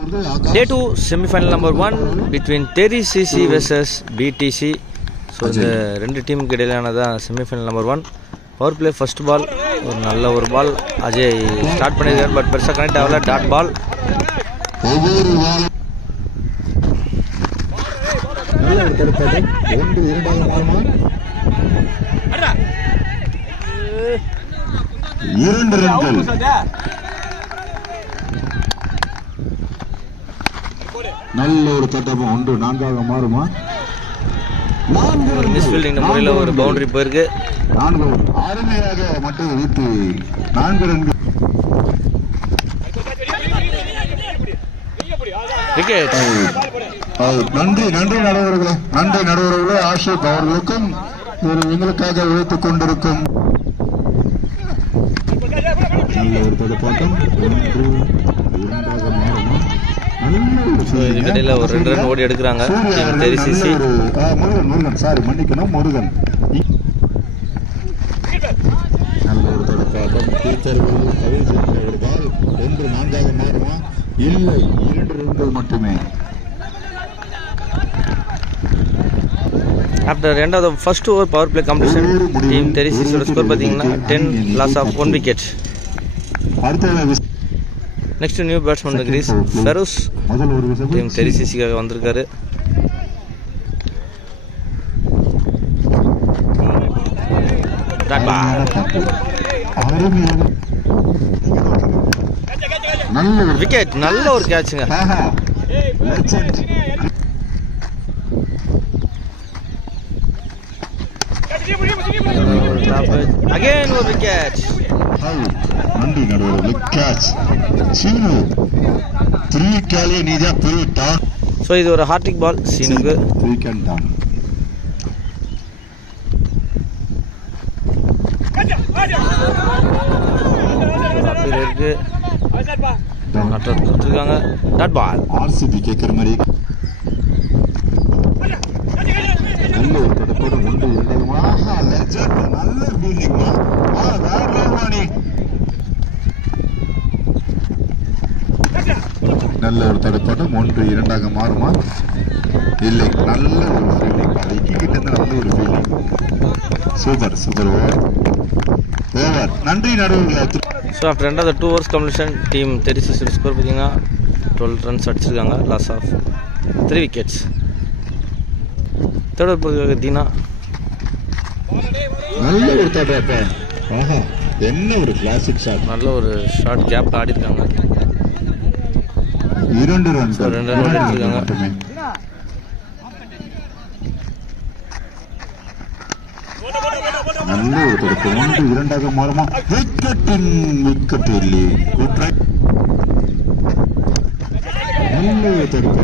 Day 2 semi-final number 1 between Terry CC versus BTC. So இந்த ரெண்டு டீமுக்கு இடையிலான தான் semifinal number 1. Power play first ball ஒரு நல்ல ஒரு பால் அஜய் ஸ்டார்ட் பண்ணியிருக்காரு, பட் பெருசாக கனெக்ட் ஆகல. Dot ball. நல்ல ஒரு தட்டமும் 1-4 மாறுமா? மிஸ்ஃபீல்டிங் முறையில் ஒரு பவுண்டரி போயிருக்கு. அருமையாக மட்டும் வீட்டு 4 ரன்கள். விக்கெட். நன்றி நடுவர்களே, நன்றி நடுவர்களே. ஆஷிப் அவர்களுக்கும் எங்களுக்காக உழைத்துக் கொண்டிருக்கும் நல்ல ஒரு தடுப்பாட்டம். 1-2 மாறுமா? இதுக்கிடையில ஒரு 2 ரன் ஓடி எடுக்கிறாங்க முருகன். நல்ல ஒரு தடுப்பாட்டம். 1-4 மாறுமா? இல்லை, 2 ரன்கள் மட்டுமே. After end of the first over power play competition team தெரி சிசியோட ஸ்கோர் பார்த்தீங்கன்னா 10 loss of 1 wicket. Next new batsman crease Feroz team Terry சிசிக்காக வந்திருக்காரு. விக்கெட். நல்ல ஒரு கேட்சுங்க. அகைன் ஒரு விக்கெட். நன்றி நடுவர்களே. கேட்ச் சீனு 3 கேலே நீதா பெரிய டான். ஸோ இது ஒரு ஹார்டிக் பால் சீனுக்கு. 3 கேன் டான். இருக்கு கொடுத்துருக்காங்க. Dot ball. ஆர்சிபி கேட்குற மாதிரி நல்ல ஒரு தடப்போடு 1-2 நல்ல ஃபீல்டிங். நல்ல ஒரு தடுப்பாட்டம். 1-2 மாறுமா? இல்லை, நல்ல ஒரு ஃபீல்டிங். விக்கிக்கிட்ட இருந்து நல்ல ஒரு ஃபீல்டிங். Super over. நன்றி நடுவர்களே. So after end of the 2 overs completion team தெரி சிசியோட ஸ்கோர் பார்த்தீங்கன்னா 12 ரன்ஸ் அடிச்சிருக்காங்க. Loss of 3 wickets. Third over Dheena நல்ல ஒரு தடுப்பாட்டம். ஆஹா, என்ன ஒரு கிளாசிக் ஷாட். நல்ல ஒரு ஷார்ட் கேப் ஆடி இருக்காங்க. 2 ரன்ஸ் எடுத்திருக்காங்க. நல்ல ஒரு தடுப்பு. 1-2 மாறுமா? விக்கெட் இல்லை. நல்ல ஒரு தடுப்பு.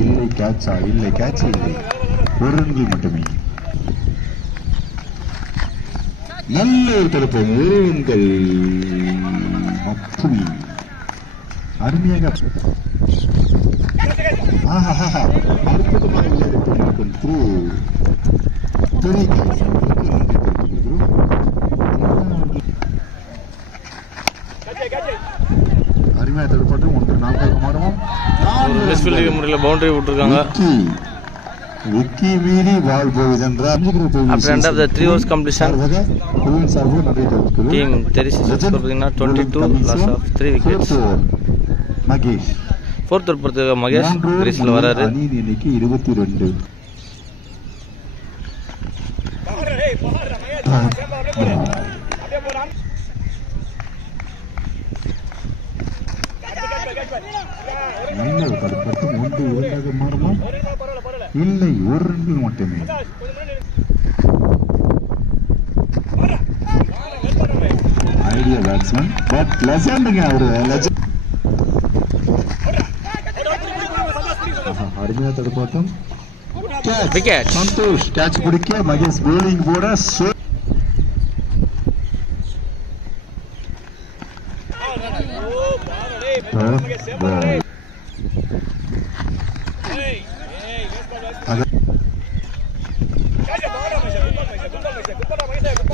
இல்லை, கேட்சா? இல்லை, கேட்ச் இல்லை. 1 ரன்கள் மட்டுமே. நல்ல ஒரு தடுப்பு. 1 ரன்கள் மட்டுமே. அருமையாக அற்புதமாக விளையாடி கொண்டிருக்கும் த்ரூ அருமையாக தடுப்பாட்டு. 1-4 மாறும். முறையில் பவுண்டரி விட்டுருக்காங்க. விக்கி மீறி பால் போகுது என்றால் after end of the 3 overs completion team தெரி சிசியோட ஸ்கோர் பார்த்தீங்கன்னா 22 loss of 3 wickets. Mahesh fourth over பொறுத்தவரை மகேஷ் கிரீஸில் வராரு. 22. நல்ல ஒரு தடுப்பாட்டு. 1-2 மாறுமா? இல்லை, 1 ரன்கள் மட்டுமே. ஐடியா பேட்ஸ்மேன், பட் லெஜண்டுங்க அவரு. அருமையா தடுப்பாட்டம். விக்கெட். சந்தோஷ் கேட்ச் பிடிக்க மகேஷ் போலிங் போட.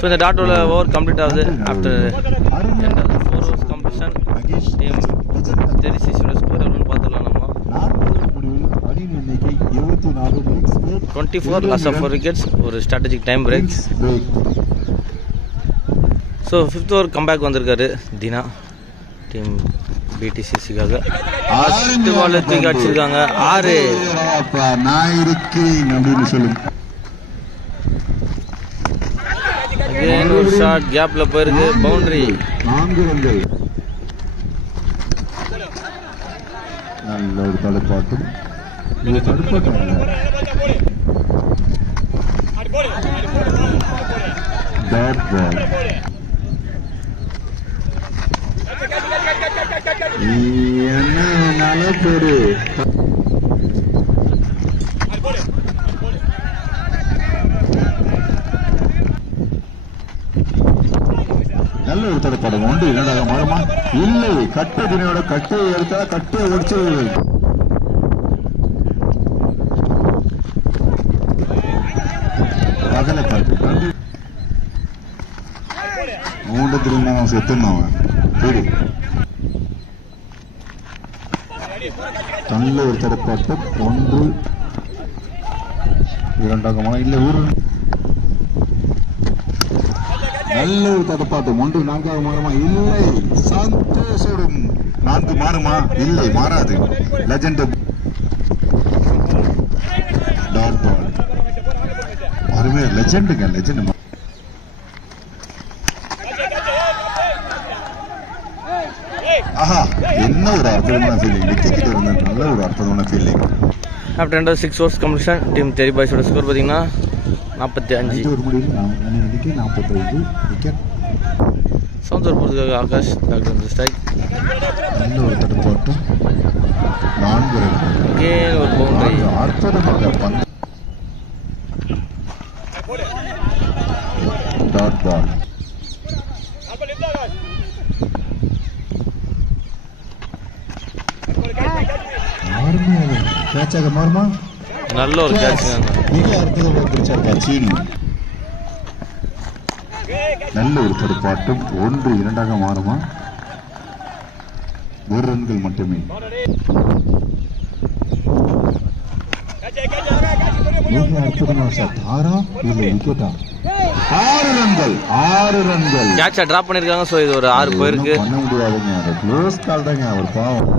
So the dot over complete of the after end of the 4 overs completion team there is 24 loss of 4 wickets, ஒரு strategic time break. So 5th over comeback வந்திருக்காரு தினா team பிடிசிசிக்காக. First ball தூக்கி அடிச்சிருக்காங்க 6. நான் இருக்கேன் அப்படின்னு சொல்லுங்க. அகைன் ஒரு ஷாட் கேப்ல போயிருக்கு, பவுண்டரி. 4 ரன்கள். நல்ல ஒரு தடுப்பாட்டம். இது தடுப்பாட்டம் இல்ல, டாட் பால். என்ன நல்ல பேரு. நல்ல ஒரு தடுப்பாட்டம். 1-2 மாறுமா? இல்லை, கட்டை தினையோட கட்டையை எடுத்தா கட்டையை ஒடிச்சு அகல பார்த்து 3 செத்துனான். சரி, நல்ல ஒரு தடுப்பாட்டம். 1-2 மாறும். இல்லை, நல்ல ஒரு தடுப்பாட்டம். 1-4 மாறுமா? இல்லை, சந்தோஷம். 4 மாறுமா? இல்லை, மாறாது. Legend dot ball. அருமை, லெஜெண்டுங்க, லெஜெண்ட். ஆஹா, என்ன ஒரு அற்புதமான ஃபீலிங். விக்கெட் இருந்த நல்ல ஒரு அற்புதமான feeling. After 6 overs completion team தெரி பாய்ஸோட ஸ்கோர் பார்த்தீங்கன்னா 45. ஒரு முடிவில் 45 விக்கெட். 7th ஓவர் போகிறதுக்காக ஆகாஷ் பேக் வந்து ஸ்ட்ரைக். நல்ல ஒரு தடுப்பாட்டம். 4 ரன்கள். அகைன் ஒரு பவுண்டரி. அற்புதமாக பந்து. Dot ball. கேட்சாக மாறுமா? நல்ல ஒரு கேட்ச். மிக அற்புதமாக பிடிச்சார் சீனி. நல்ல ஒரு தடுப்பாட்டம். 1-2 மாறுமா? 1 ரன்கள் மட்டுமே. மிக அற்புதமாக ஷாட். 6 இல்லை, விக்கெட்டா? 6 ரன்கள். 6 ரன்கள். கேட்சை டிராப் பண்ணிருக்காங்க. ஸோ இது ஒரு 6 போயிருக்கு. பண்ண முடியாதுங்க, அது க்ளோஸ் கால் தாங்க. அவர் பாவம்.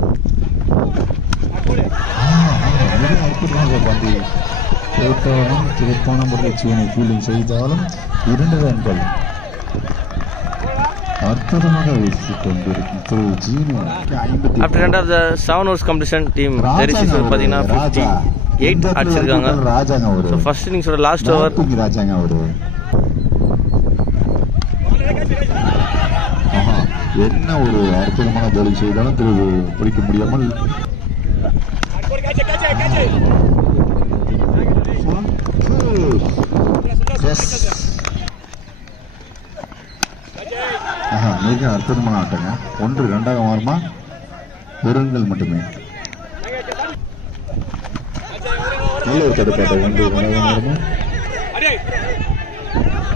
மிக அற்புதமாக பந்து கேட்டாலும் சிறப்பான முறையில் சீனை ஃபீல்டிங் செய்தாலும் 2 ரன்கள். அற்புதமாக வீசிக் கொண்டிருக்கும் Seeni. After end of the 7 overs completion team தெரிசிஸ் பார்த்தீங்கன்னா 58 அடிச்சிருக்காங்க. ராஜாங்க அவரு. ஃபர்ஸ்ட் இன்னிங்ஸோட லாஸ்ட் ஓவர் ராஜாங்க அவரு. என்ன ஒரு அற்புதமான பவுலிங் செய்தாலும் பிடிக்க முடியாமல் மிக அற்புதமான ஆட்டங்க. 1-2 மாறுமா? 1 ரன்கள் மட்டுமே. நல்ல ஒரு தடுப்பாட்டம். 1-2 மாறுமா?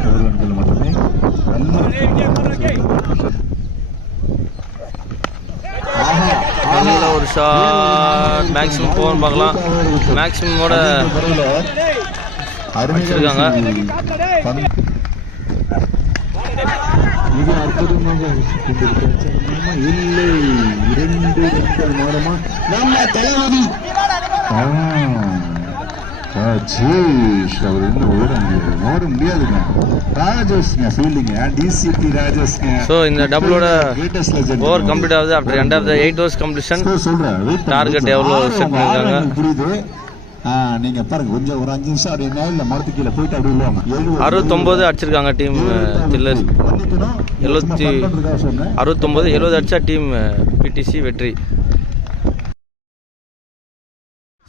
1 ரன்கள் மட்டுமே. நல்ல ஒரு ஷாட். மேக்ஸிமம் போகணும் பார்க்கலாம். மேக்ஸிமோட அடிச்சிருக்காங்க. மிக அற்புதமாக இல்லை, 2 ரன்கள் மாறுமா? நம்ம தளபதி ராஜேஷ் அவர் இன்னும் ஓட முடியாதுங்க. ராஜேஷ்ங்க ஃபீல்டிங்க, டிசிபி ராஜேஷ்ங்க. ஸோ இந்த டபுளோட ஓவர் கம்ப்ளீட் ஆகுது. After end of the 8 overs completion target எவ்வளோ செட் பண்ணிருக்காங்க புரியுது. நீங்க பாருங்க, கொஞ்சம் ஒரு 5 நிமிஷம் அப்படி நேரில் மரத்து கீழே போயிட்டு அப்படி இல்லையாம 69 அடிச்சிருக்காங்க டீம் தில்லர். 69 70 அடிச்சா டீம் பிடிசி வெற்றி.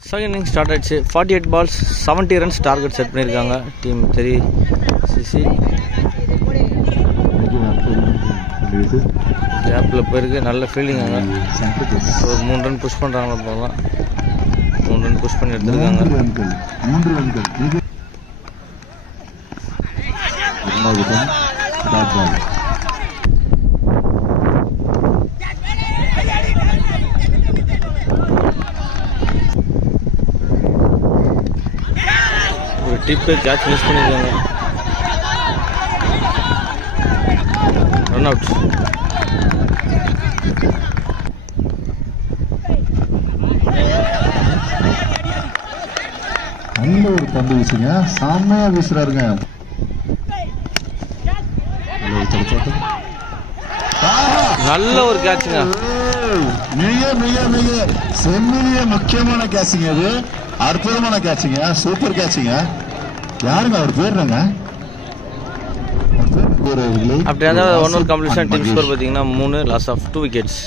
செகண்ட் இன்னிங் ஸ்டார்ட் ஆயிடுச்சு. 48 பால்ஸ் 70 ரன்ஸ் டார்கெட் செட் பண்ணியிருக்காங்க டீம் தெரி சிசி. கேப்பில் போயிருக்கு. நல்ல ஃபீல்டிங் அங்கே. ஒரு 3 ரன் புஷ் பண்ணுறாங்களா போகலாம். 3 ரன் புஷ் பண்ணி எடுத்துருக்காங்க. 3 ரன்கள். டிப்பு கேட்ச் மிஸ் பண்ணியிருக்காங்க. Run out. நல்ல ஒரு பந்து வீசுங்க, செம்மையா வீசுறாருங்க. நல்ல ஒரு கேட்சுங்க. மிக மிக மிக செம்மிலிய முக்கியமான கேட்சுங்க. அது அற்புதமான கேட்சுங்க, சூப்பர் கேட்சுங்க. யாருங்க அவர் பேருங்க? அப்படி அதாவது one over completion team score பார்த்தீங்கன்னா 3, லாஸ் ஆஃப் 2 விக்கெட்ஸ்.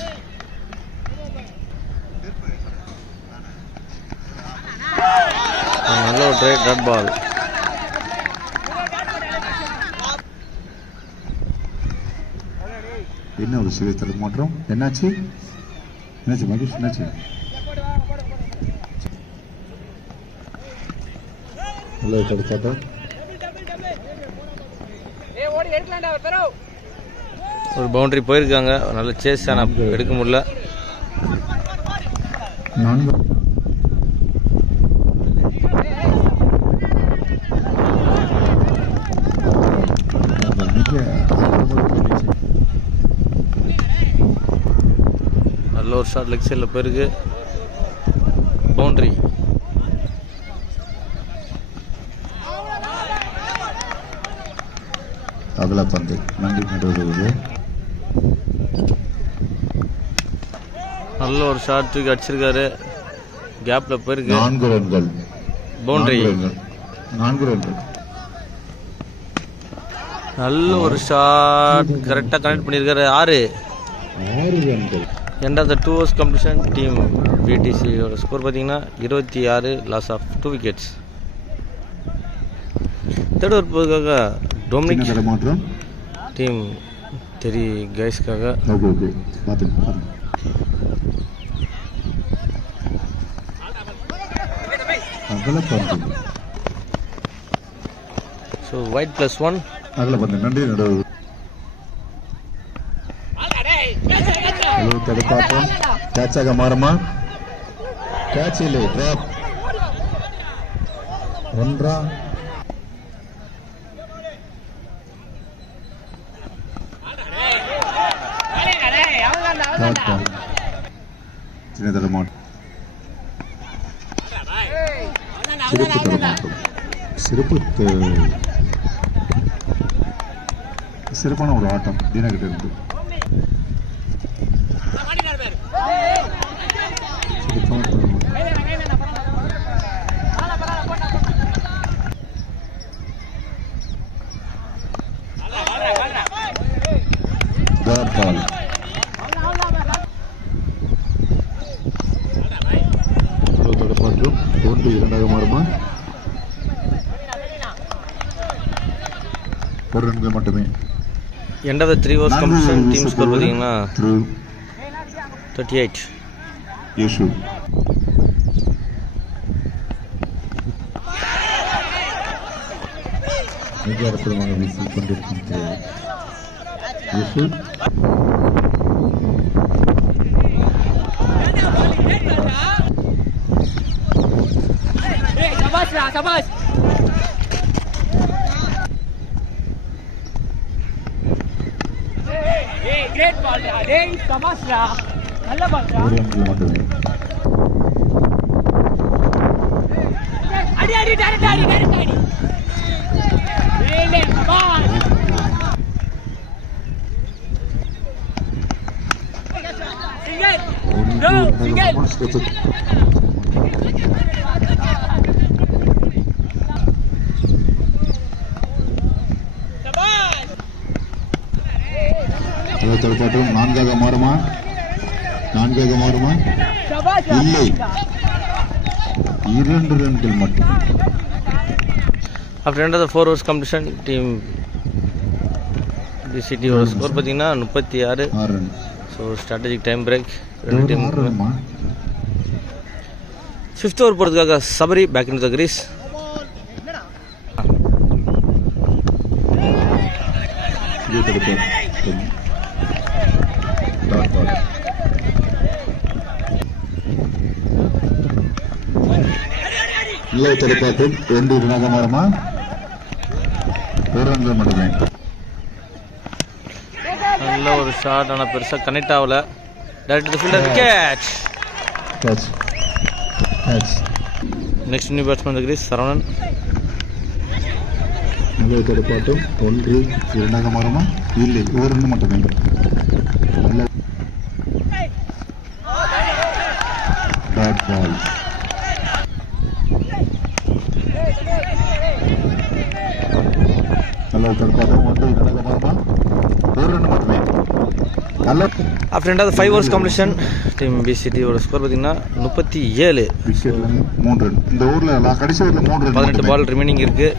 நல்ல ஒரு ட்ரை டாட் பால். என்ன ஒரு சிறிய தடுமாற்றம். என்னாச்சு மகேஷ், என்னாச்சு? ஒரு பவுண்டரி போயிருக்காங்க. நல்ல சேஸ் ஆனால் எடுக்க முடியல. நல்ல ஒரு ஷாட் லெக் சைடில் போயிருக்கு. பவுண்டரி. அகல பந்து நன்றி நடுவது. நல்ல ஒரு ஷாட் தூக்கி அடிச்சிருக்காரு. கேப்ல போயிருக்கு. 4 ரன்கள். பவுண்டரி. 4 ரன்கள். நல்ல ஒரு ஷாட் கரெக்டாக கனெக்ட் பண்ணியிருக்காரு. 6 ரன்கள். End of the 2 overs completion team பிடிசியோட ஸ்கோர் பார்த்தீங்கன்னா 26, loss of 2 wickets. Third over போகிறதுக்காக டொமினிக் டீம் தெரி கைஸ்க்காக. So white +1. அகல பந்து நன்றி நடுவது. தடுப்பாட்டம் கேட்சாக மாறுமா? கேட்ச் இல்லை, டிராப். 1 சின்ன தடுமாட்டம். சிறப்பு தடுமாட்டம். சிறப்பான ஒரு ஆட்டம் தீனகிட்ட இருந்து. தடுப்பாட்டம் 1-2 மாறுமா? 1 ரன்கள் மட்டுமே. End of the 3 overs completion team score பார்த்தீங்கன்னா 38. யூசு மிக அற்புதமாக வீசிக் கொண்டிருக்கின்ற யூசு. கிரேட் பால் டா. டேய் சபாஷ்டா. நல்ல பால் டா. 1 ரன்கள் மட்டுமே. அடி டைரக்ட் அடி. ஏலே சபாஷ். சிங்கல். கோ சிங்கல். தடுப்பாட்டம் 4 மாறுமா? 4 மாறுமா? இல்லை, 2 ரன்கள் மட்டும். After end of the 4 overs completion team பிசிடியோட ஸ்கோர் பார்த்தீங்கன்னா 36. So strategic time break 2 team. 5th over போகிறதுக்காக Sabari back in the crease. நல்ல தடுப்பாட்டம் 2 ரனாக மாறுமா 1 ரன்கள் மட்டுமே. நல்ல ஒரு ஷாட், ஆனால் பெருசாக கனெக்ட் ஆகல. Direct fielder catch. Next new batsman crease Saravanan. நல்ல தடுப்பாட்டம் 1 2 மாறுமா இல்லை 1 ரன் மட்டுமே. Dot ball. நல்ல தடுப்பாட்டம் 1 2 மாறுமா 1 ரன் மட்டுமே. நல்ல ஆஃப்டர் ரெண்டாவது 5 ஓவர்ஸ் கம்ப்ளீஷன் டீம் பிசிடியோட ஸ்கோர் பார்த்தீங்கன்னா 37. விக்கெட்ல 3 ரன். இந்த ஓவரில் கடைசி ஓவரில் 3 ரன். 18 பால் ரிமைனிங் இருக்குது.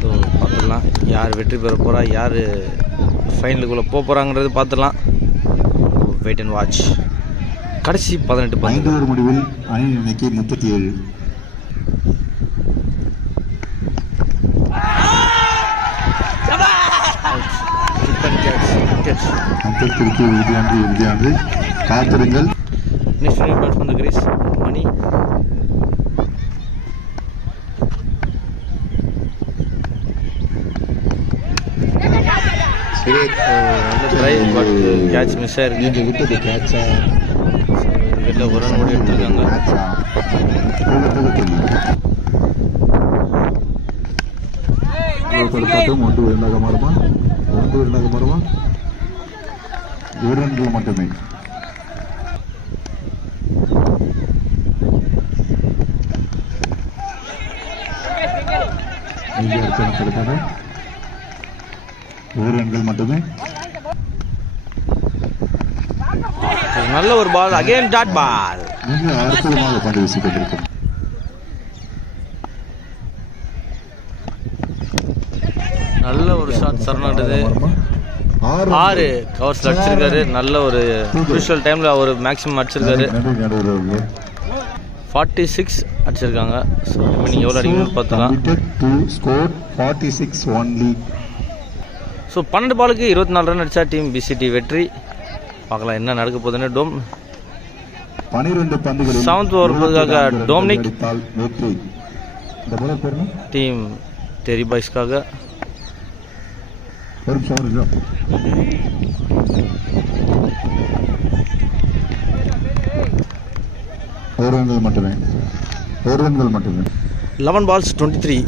ஸோ பார்த்துடலாம் யார் வெற்றி பெற போகிறா, யார் ஃபைனலுக்குள்ளே போக போகிறாங்கிறது பார்த்துடலாம். Wait and watch. கடைசி 18 5 பந்து. ஓவர் முடிவில் அணி எண்ணிக்கை 37. அம்பத்திற்கு இறுதியாண்டு காத்திருங்கள். Next new batsman crease Mani. Drive but catch miss ஆயிருக்கு. நீங்க விட்டது கேட்சா விக்கெட்டில் 1 ரன் ஓடி எடுத்திருக்காங்க. ஒன்று 2 மாறுமா 1 2 மாறுமா 2 ரன்கள் மட்டுமே. கிடைக்காது 1 ரன்கள் மட்டுமே. நல்ல ஒரு பால், அகைன் டாட் பால். மிக அற்புதமாக பந்து வீசிக் கொண்டிருக்கும். நல்ல ஒரு ஷாட் சரணாண்டது. 6 கவர்ஸில் அடிச்சிருக்காரு. நல்ல ஒரு குரூஷியல் டைமில் அவர் மேக்ஸிமம் அடிச்சிருக்காரு. 46 அடிச்சிருக்காங்க. ஸோ நீங்கள் எவ்வளோ அடிக்கணும்னு பார்த்துக்கலாம். ஸோ 12 பாலுக்கு 24 ரன் அடித்தா டீம் பிசிடி வெற்றி. பார்க்கலாம் என்ன நடக்க போகுதுன்னு. 12 பந்துகளில் 7th ஓவர் போவதற்காக டொமினிக். டீம் டெரி பாய்ஸ்க்காக ஒரு ரன்கள் மட்டுமே. 11 balls 23.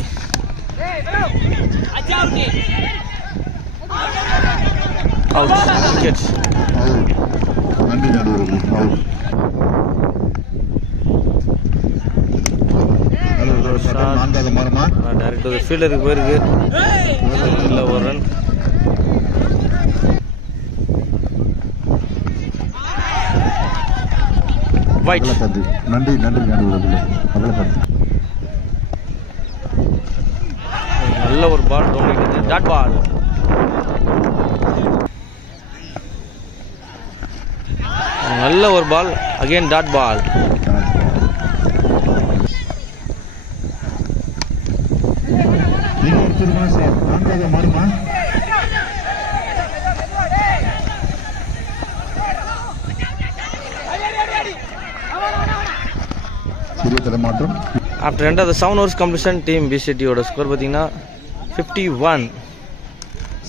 Out. Wickets. நன்றி நடுவர்கள். அவுட். 4வது மாறுமா டைரக்ட் ஃபீல்டருக்கு போயிருக்கு. இல்லை 1 ரன். வைட். நன்றி நடுவர்களே. நல்ல ஒரு பால் டொமினிக். Dot ball. நல்ல ஒரு பால், அகைன் டாட் பால். மாறுமா சிறிய தடமாற்றம். ஆஃப்டர் ரெண்டாவது 7 ஓவர்ஸ் கம்ப்ளீஷன் டீம் பிசிடியோட ஸ்கோர் பார்த்தீங்கன்னா 51.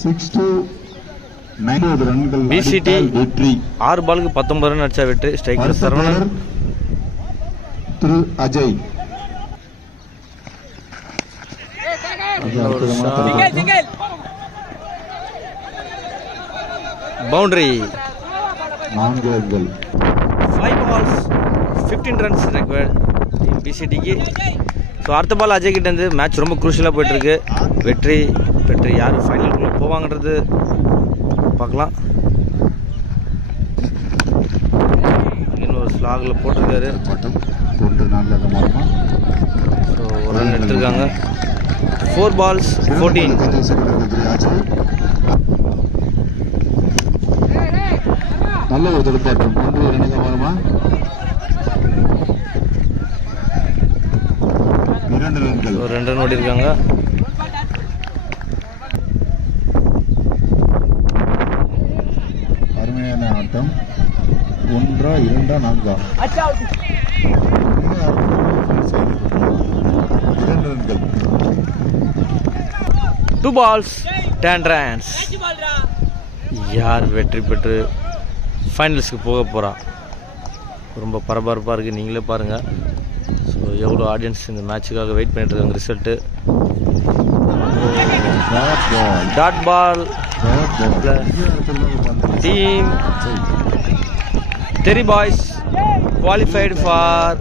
6-9 ரன்கள் பிசிடி வெற்றி. 6 பாலுக்கு 19 ரன் அடிச்சா வெற்றி. ஸ்ட்ரைக்கர் சரவணன். திரு அஜய். பவுண்டரி. 4 ரன்கள். 5 balls 15 runs required டீம் பிசிடிக்கு. ஸோ அடுத்த பால் அஜய் கிட்டேருந்து மேட்ச் ரொம்ப குரூஷியலாக போயிட்டுருக்கு. வெற்றி யார் ஃபைனலுக்குள்ளே போவாங்கன்றது பார்க்கலாம். இன்னொரு ஸ்லாகில் போட்டிருக்காரு. ஸோ 1 ரன் எடுத்திருக்காங்க. 4 balls 14. நல்ல ஒரு தடுப்பாட்டம். 1 ரன் வருமா 2 ரன்கள். 2 ரன் ஓடி இருக்காங்க. அருமையான ஆட்டம். 1 2 4. 3 ரன்கள். 2 balls 10 runs. யார் வெற்றி பெற்று ஃபைனல்ஸ்க்கு போக போகிறா? ரொம்ப பரபரப்பாக இருக்குது, நீங்களே பாருங்கள். ஸோ எவ்வளோ ஆடியன்ஸ் இந்த மேட்சுக்காக வெயிட் பண்ணிட்டு இருக்காங்க. Result dot ball team Theri boys qualified for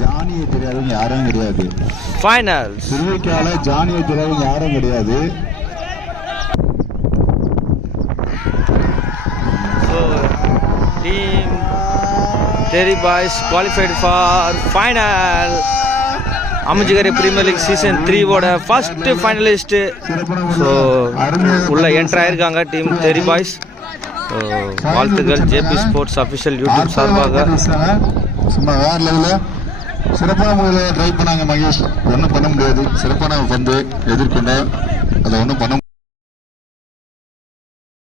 ஜானியை தெரியாதவங்க யாரும் கிடையாது. ஃபைனல்ஸ். திருவைக்கால ஜானியை தெரியாதவங்க யாரும் கிடையாது. So team Theri boys qualified for final. Aminjikarai premier league season 3வோட ஃபர்ஸ்ட் ஃபைனலிஸ்ட்டு ஸோ உள்ள என்ட்ரு ஆயிருக்காங்க டீம் தெரி பாய்ஸ். ஸோ வாழ்த்துக்கள் ஜேபி ஸ்போர்ட்ஸ் அஃபிஷியல் யூடியூப் சார்பாக. சும்மா வேற லெவலில் சிறப்பான முறையில் ட்ரை பண்ணாங்க மகேஷ். ஒன்றும் பண்ண முடியாது. சிறப்பான பந்து எதிர்கொண்டா அதை ஒன்றும் பண்ண